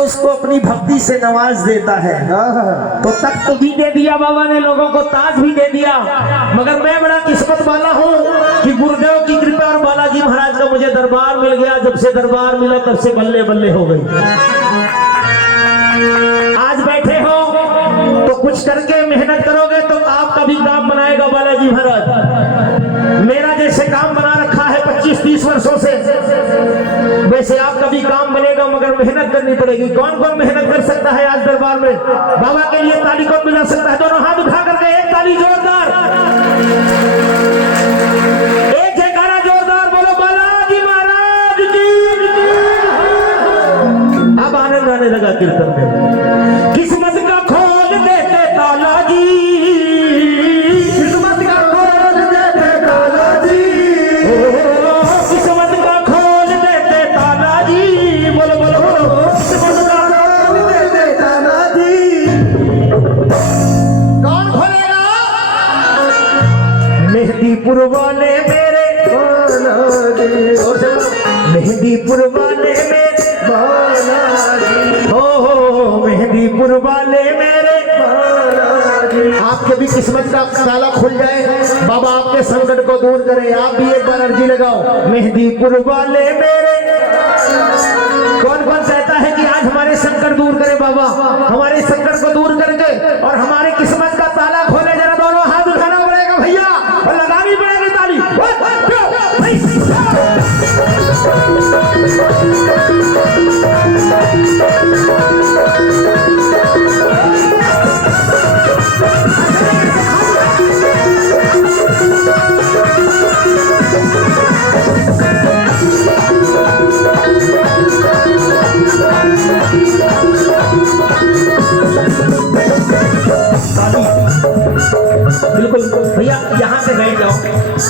उसको अपनी भक्ति से नवाज देता है। तो तख्त भी दे दिया बाबा ने, लोगों को ताज भी दे दिया, मगर मैं बड़ा किस्मत वाला हूँ कि गुरुदेव की कृपा और बालाजी महाराज का मुझे दरबार मिल गया। जब से दरबार मिला तब से बल्ले बल्ले हो गई। आज बैठे हो तो कुछ करके मेहनत करोगे तो आपका भी काम बनाएगा बालाजी महाराज। मेरा जैसे काम बना रखा है 25-30 वर्षों से, वैसे आपका भी काम बनेगा, मगर मेहनत करनी पड़ेगी। कौन कौन मेहनत कर सकता है आज दरबार में? बाबा के लिए ताली कौन बजा सकता है? दोनों हाथ उठा करके एक ताली जोरदार, एक जयकारा जोरदार बोलो बालाजी महाराज की। अब आनंद आने लगा कीर्तन में। किस्मत का खोल देते ताला जी, किस्मत का खोल देते ताला जी, किस्मत का खोल देते ताला जी। बोलो बोलो बोलो, किस्मत का खोल देते ताला जी। कौन खोलेगा? मेहंदीपुर वाले मेरे बालाजी, मेहंदीपुर वाले मेरे बालाजी, हो मेहंदीपुर वाले मेरे बालाजी। आपके भी किस्मत का ताला खुल जाए, बाबा आपके संकट को दूर करे। आप भी एक बार अर्जी लगाओ, मेहंदीपुर वाले मेरे। कौन कौन चाहता है कि आज हमारे संकट दूर करे बाबा, हमारे संकट को दूर करके और हमारी किस्मत का ताला खोले? जरा दोनों हाथ उठाना पड़ेगा भैया और लगानी पड़ेगी ताली। बिल्कुल भैया, यहाँ से बैठ जाओ,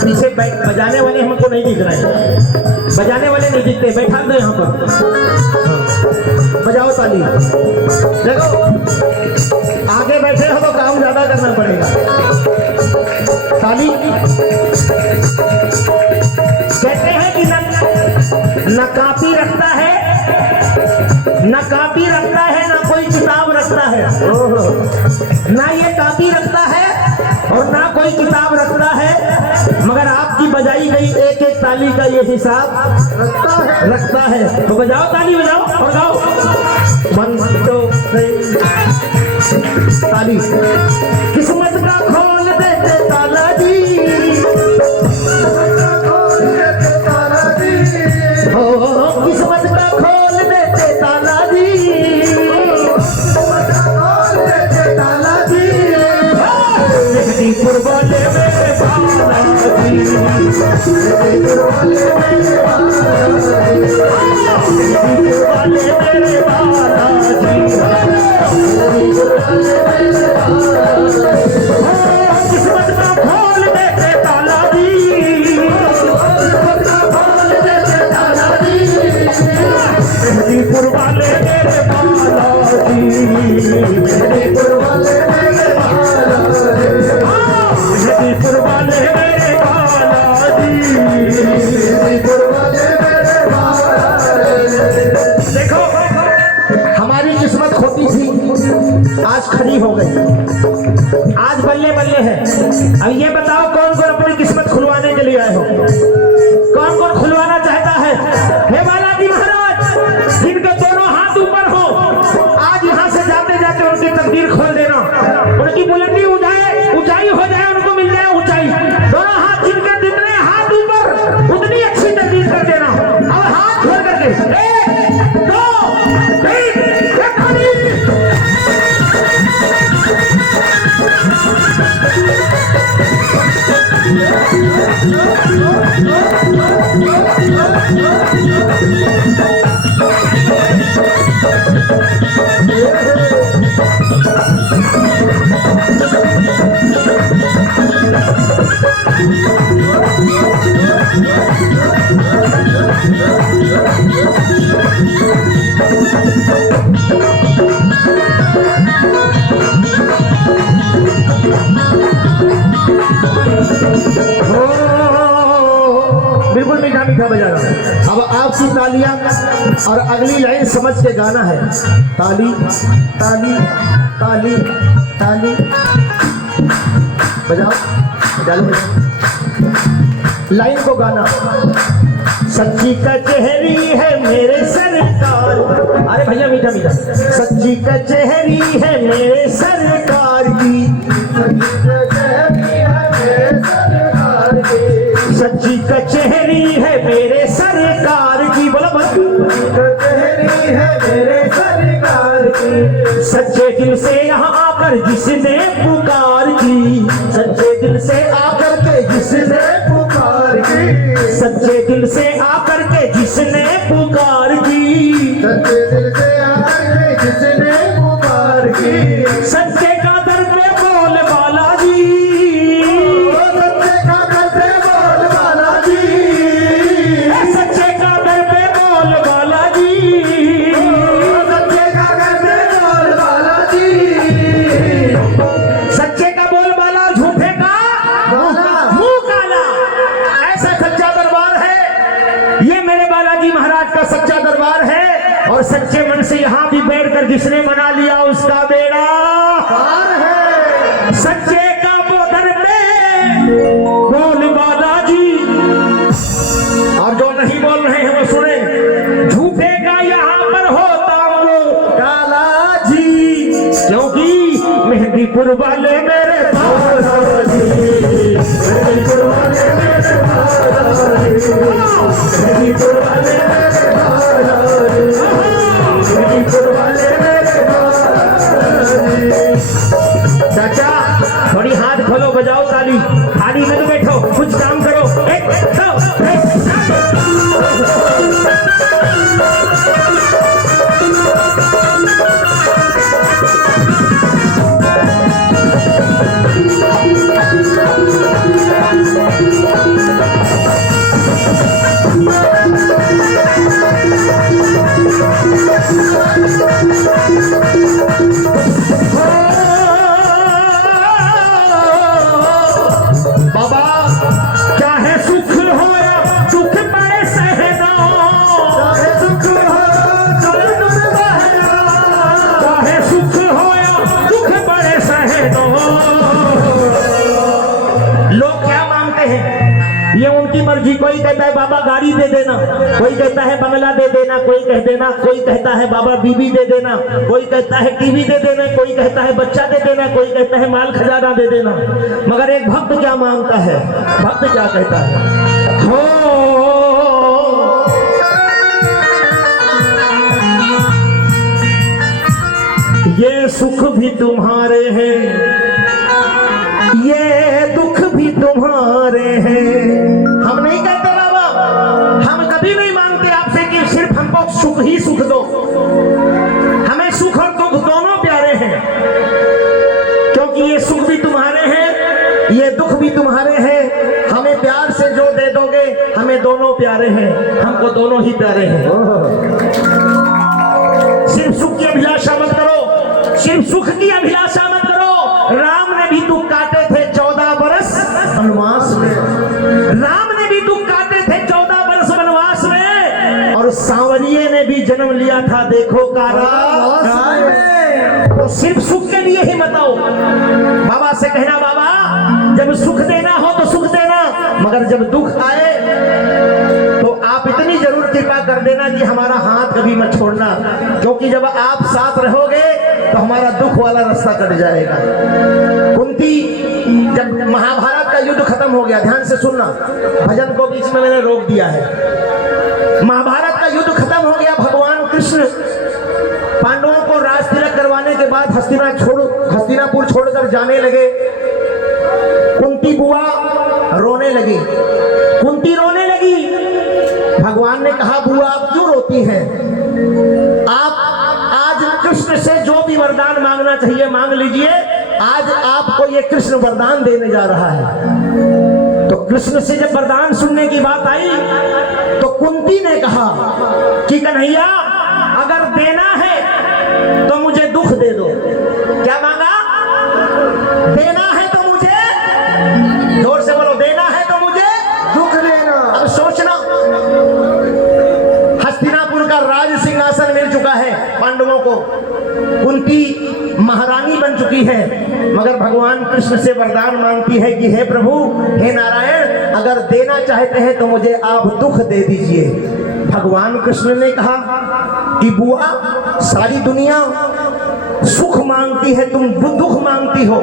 पीछे बैठ। बजाने वाले हमको नहीं दिख रहे हैं, बजाने वाले नहीं दिखते, बैठा दो यहाँ पर। बजाओ ताली, देखो आगे बैठे हो तो काम ज्यादा करना पड़ेगा। ताली कहते हैं कि न कापी रखता है, न कापी रखता है, ना कोई किताब रखता है, ना ये कापी रखता है और ना कोई किताब रखता है, मगर आपकी बजाई गई एक एक ताली का ये हिसाब रखता है। तो बजाओ ताली, बजाओ और गाओ। मन तो ताली। किस्मत का खोल देते ताला जी, हो किस्मत का खोल देते ताला जी, ताला जी। मेहंदीपुर वाले मेरे बालाजी, मेहंदीपुर वाले मेरे बालाजी, मेहंदीपुर वाले मेरे बालाजी, मेहंदीपुर वाले मेरे बालाजी। किस्मत का खोल देते ताला जी, किस्मत का खोल देते ताला जी। मेहंदीपुर वाले मेरे बालाजी, मेहंदीपुर वाले मेरे बालाजी, मेहंदीपुर वाले मेरे बालाजी, मेहंदीपुर वाले मेरे बालाजी। देखो हमारी किस्मत खोटी थी, आज खड़ी हो गई, आज बल्ले बल्ले है। अब ये बताओ कौन कौन अपनी किस्मत खुलवाने के लिए आए हो? कौन कौन खुलवाना चाहता है? हे बालाजी महाराज, जिनके दोनों हाथ ऊपर हो, आज यहाँ से जाते जाते उनकी तकदीर खोल देना, उनकी बुलंदी ऊंचाई हो जाए, उनको मिल जाए ऊंचाई। दोनों हाथ, जिनके जितने हाथ ऊपर उतनी अच्छी तकदीर कर देना। अब हाथ खोल करके 1 2 3 बिल्कुल मीठा मीठा बजाना। अब आपकी तालियां और अगली लाइन समझ के गाना है। ताली ताली ताली ताली बजाओ, लाइन को गाना। सच्ची कचहरी है मेरे सरकार, अरे भैया मीठा मीठा। सच्ची कचहरी है मेरे सरकार की, सच्ची कचहरी है मेरे सरकार की, बोलो कचहरी है मेरे सरकार की। सच्चे दिल से यहाँ आकर जिसने पुकार की, सच्चे दिल से आकर के जिसने पुकार की, सच्चे दिल से आकर के जिसने पुकार की, सच्चे दिल से आकर के जिसने पुकार की। सच्चे का दर पे बोल बालाजी, सच्चे का दर पे बोल बालाजी, सच्चे का दर पे बोल बालाजी, सच्चे का दर पे बोल बालाजी। सच्चे का बोल बाला, झूठे का मुंह काला, ऐसा सच्चा दरबार है ये मेरे बालाजी महाराज का सच्चा दरबार है। और सच्चे मन से यहाँ भी बैठकर जिसने मना लिया उसका बेड़ा पार है। सच्चे का बोधर पे बोल बालाजी, और जो नहीं बोल रहे हैं वो सुने। झूठे का यहाँ पर होता वो काला जी, क्योंकि मेहंदीपुर वाले मेरे बालाजी, मेहंदीपुर वाले मेरे बालाजी, मेहंदीपुर वाले मेरे बालाजी, मेहंदीपुर वाले मेरे बालाजी। चाचा थोड़ी हाथ खोलो, बजाओ ताली, थाली में तो बैठो, कुछ काम करो। एक दो बाबा, चाहे सुख हो या दुख पड़े सहना, चाहे सुख हो चाहे दुख सहना, चाहे सुख हो या दुख पड़े सहना। लोग क्या मांगते हैं ये उनकी मर्जी। कोई कहता है बाबा गाड़ी दे देना, कोई कहता है बंगला दे देना, कोई कह देना, कोई कहता है बाबा बीबी दे देना, कोई कहता है टीवी दे देना, कोई कहता है बच्चा दे देना, कोई कहता है माल खजाना दे देना। मगर एक भक्त क्या मांगता है, भक्त क्या कहता है? हो ये सुख भी तुम्हारे हैं, ये दुख भी तुम्हारे हैं। हम नहीं कहते बाबा, हम कभी नहीं मांगते आपसे कि सिर्फ हमको सुख ही सुख दो। हमें सुख और दुख दोनों प्यारे हैं, क्योंकि ये सुख भी तुम्हारे हैं, ये दुख भी तुम्हारे हैं। हमें प्यार से जो दे दोगे हमें दोनों प्यारे हैं, हमको दोनों ही प्यारे हैं। सिर्फ सुख की अभिलाषा मत करो, सिर्फ सुख की अभिलाषा मत करो। राम ने भी दुख काटे थे 14 बरस वनवास में, राम ने भी दुख काटे थे 14 बरस वनवास में, और सांवरिये ने भी जन्म लिया था देखो कारागार में। तो सिर्फ सुख के लिए ही मत आओ। बाबा से कहना बाबा जब सुख देना हो तो सुख देना, मगर जब दुख आए तो आप इतनी जरूर कृपा कर देना कि हमारा हाथ कभी मत छोड़ना, क्योंकि जब आप साथ रहोगे तो हमारा दुख वाला रास्ता कट जाएगा। कुंती, जब महाभारत का युद्ध खत्म हो गया, ध्यान से सुनना, भजन को बीच में मैंने रोक दिया है। महाभारत का युद्ध खत्म हो गया, भगवान कृष्ण पांडवों को राज तिलक करवाने के बाद हस्तिनापुर छोड़कर जाने लगे। कुंती बुआ रोने लगी, कुंती रोने लगी। भगवान ने कहा बुआ आप क्यों रोती हैं? आप आज कृष्ण से जो भी वरदान मांगना चाहिए मांग लीजिए, आज आपको ये कृष्ण वरदान देने जा रहा है। तो कृष्ण से जब वरदान सुनने की बात आई तो कुंती ने कहा कि कन्हैया अगर देना है तो मुझे दुख दे दो। क्या मांगा? देना है तो मुझे, जोर से बोलो, देना है तो मुझे दुख देना। अब सोचना, हस्तिनापुर का पांडवों को। कुंती महारानी बन चुकी है, मगर भगवान कृष्ण से वरदान मांगती है कि हे प्रभु, हे नारायण, अगर देना चाहते हैं तो मुझे आप दुख दे दीजिए। भगवान कृष्ण ने कहा कि बुआ, सारी दुनिया सुख मांगती है, तुम दुख मांगती हो।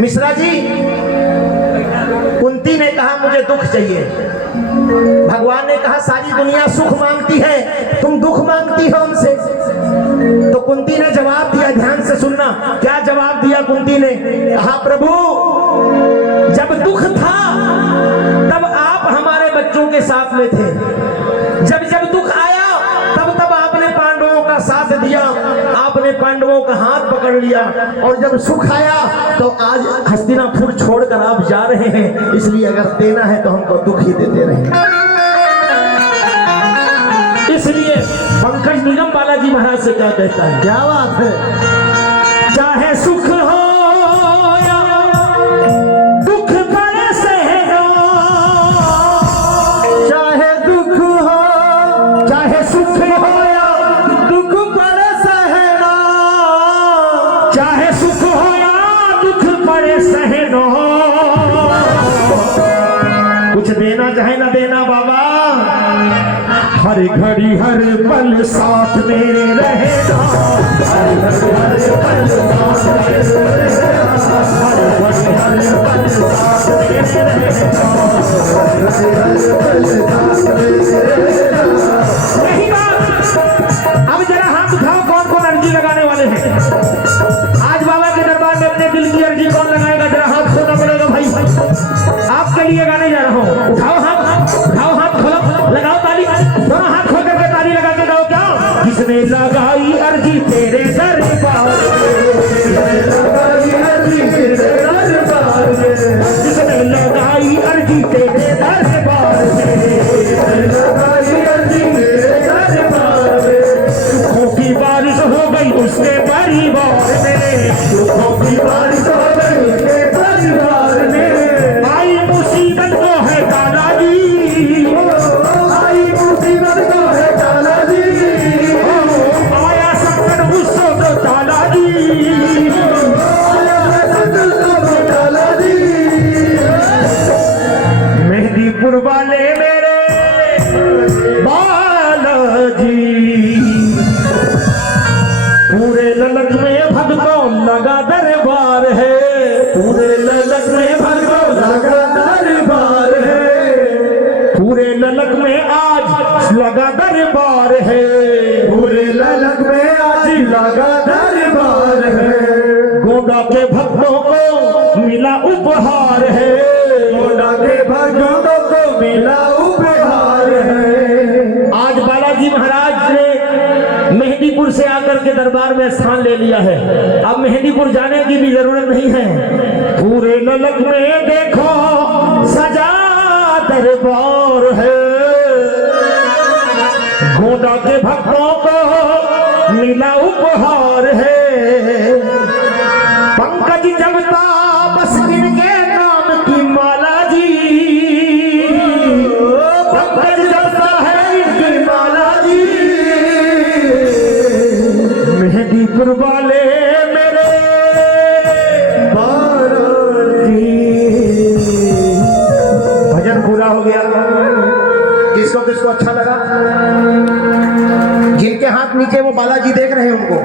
मिश्रा जी, कुंती ने कहा मुझे दुख चाहिए। भगवान ने कहा सारी दुनिया सुख मांगती है, तुम दुख मांगती हो हमसे। तो कुंती ने जवाब दिया, ध्यान से सुनना, क्या जवाब दिया कुंती ने? कहा प्रभु, जब दुख था तब आप हमारे बच्चों के साथ में थे, जब जब दुख आया तब तब आपने पांडवों का साथ दिया, आपने पांडवों का हाथ पकड़ लिया, और जब सुख आया तो आज हस्तिनापुर छोड़कर आप जा रहे हैं, इसलिए अगर देना है तो हमको दुख ही देते रहे। इसलिए पंकज निगम बालाजी महाराज से क्या कहता है? क्या बात है? चाहे सुख हो या दुख बड़े सहना, चाहे दुख हो, चाहे सुख हो या दुख बड़े सहना, चाहे सुख हो या दुख बड़े सहना, कुछ देना चाहे ना देना बाबा, हर घड़ी हर पल साथ मेरे रहना, हर घड़ी हर पल साथ मेरे रहना, हर घड़ी हर पल साथ मेरे रहना, हर घड़ी हर पल साथ मेरे रहना। यही बात। अब जरा हाथ उठाओ, कौन कौन अर्जी लगाने वाले हैं? आज बाबा के दरबार में अपने दिल की अर्जी कौन लगाएगा? जरा हाथ खोलना पड़ेगा भाई, आपके लिए गाने जा रहा हूँ। उठाओ हाथ, उठाओ हाथ, खोलो, लगाओ ताली, दोनों हाथ खोल करके ताली लगा के गाओ। क्या? किसने लगाई अर्जी तेरे दरबार में, किसने लगाई अर्जी तेरे दरबार में, किसने लगाई अर्जी तेरे दरबार में, किसने लगाई अर्जी तेरे दरबार में। सुखों की बारिश हो गई उसके परिवार में, सुखों की बारिश हो गई उसके परिवार में। आई मुसीबत को है काला जी, आई मुसीबत को है काला जी, आया संकट उसको तो काला जी, आया संकट उसको तो काला जी। मेहंदीपुर वाले मेरे बालाजी, पूरे ललक में भक्तों लगा दरबार है, पूरे ललक में भक्तों लगा दरबार है, पूरे ललक में आज लगा दरबार है, पूरे ललक में आज लगा दरबार है। गोंडा के भक्तों को मिला उपहार है, गोंडा के भक्तों को मिला उपहार है। आज बालाजी महाराज ने मेहंदीपुर से आकर के दरबार में स्थान ले लिया है, अब मेहंदीपुर जाने की भी जरूरत नहीं है। पूरे ललक में देखो सजा दरबार है, गोंडा के भक्तों को मिला उपहार है। पंकज जमता बस इनके नाम की माला जी, पंकज जमता है इनकी माला जी। मेहंदीपुर वाले मेरे बालाजी। भजन पूरा हो गया। किसको किसको अच्छा लगा? जिनके हाथ नीचे वो बालाजी देख रहे हैं उनको